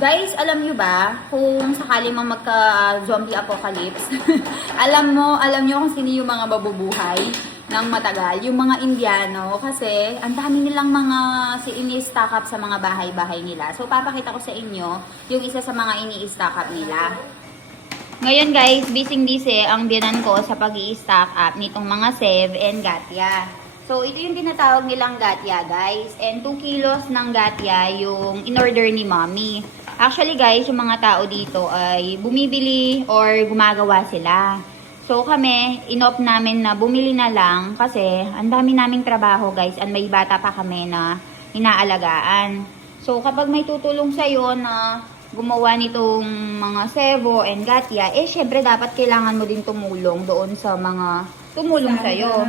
Guys, alam nyo ba, kung sakali mang magka-zombie apocalypse, alam nyo kung sino yung mga mabubuhay ng matagal, yung mga Indiano, kasi ang dami nilang mga ini-stock up sa mga bahay-bahay nila. So, papakita ko sa inyo yung isa sa mga ini-stock up nila. Ngayon guys, busy-busy ang biyanan ko sa pag-i-stock up nitong mga Sev and Gatya. So, ito yung tinatawag nilang gatya, guys. And 2 kilos ng gatya yung in-order ni mommy. Actually, guys, yung mga tao dito ay bumibili or gumagawa sila. So, kami, in-opt namin na bumili na lang kasi ang dami naming trabaho, guys. And may bata pa kami na inaalagaan. So, kapag may tutulong sa'yo na gumawa nitong mga sevo and gatya, eh, syempre, dapat kailangan mo din tumulong doon sa mga tumulong sa'yo.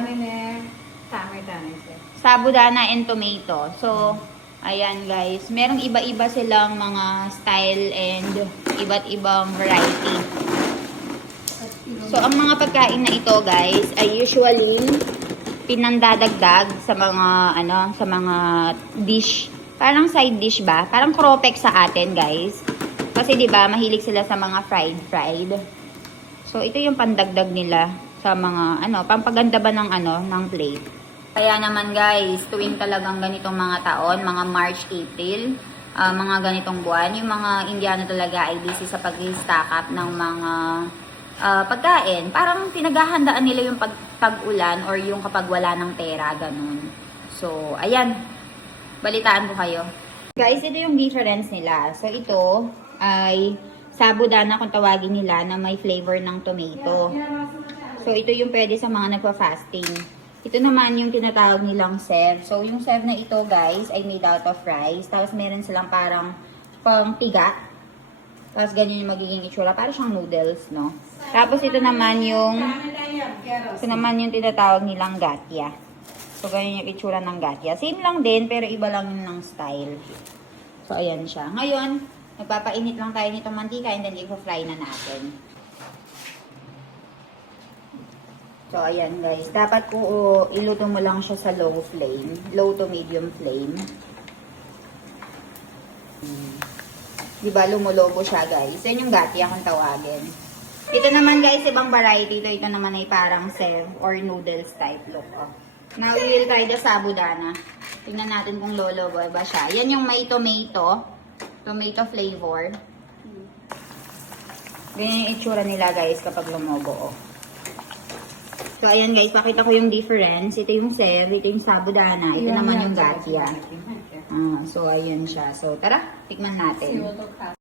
Sabudana and tomato. So, ayan guys. Merong iba-iba silang mga style and iba't ibang variety. So, ang mga pagkain na ito guys ay usually pinandadagdag sa mga sa mga dish. Parang side dish ba? Parang cropek sa atin guys. Kasi 'di ba, mahilig sila sa mga fried. So, ito yung pandagdag nila sa mga pampaganda ba ng ng plate. Kaya naman guys, tuwing talagang ganitong mga taon, mga March, April, mga ganitong buwan, yung mga Indiano talaga ay busy sa pag-stock up ng mga pagkain. Parang pinaghahandaan nila yung pag-ulan or yung kapag wala ng pera, ganun. So, ayan. Balitaan ko kayo. Guys, ito yung difference nila. So, ito ay sabudana kung tawagin nila na may flavor ng tomato. So, ito yung pwede sa mga nagpa-fasting. Ito naman yung tinatawag nilang Sev. So, yung Sev na ito, guys, ay made out of rice. Tapos, meron silang parang pang-tiga. Tapos, ganyan yung magiging itsura. Parang siyang noodles, no? Tapos, ito naman yung tinatawag nilang gatya. So, ganyan yung itsura ng gatya. Same lang din, pero iba lang yun ng style. So, ayan siya. Ngayon, nagpapainit lang tayo nitong mantika and then i-fry na natin. So, ayan guys. Dapat iluto mo lang siya sa low flame. Low to medium flame. Diba, lumulobo siya guys. Yan yung gatya kung tawagin. Ito naman guys, ibang variety. Ito naman ay parang sev or noodles type look. Now, i-will tayo the sabudana. Tingnan natin kung lolobo ba siya. Yan yung may tomato. Tomato flavor. Ganyan yung itsura nila guys kapag lumobo. So, ayan guys, pakita ko yung difference. Ito yung sev, ito yung sabudana, ito naman yung gatya. So, ayan siya. So, tara, tikman natin.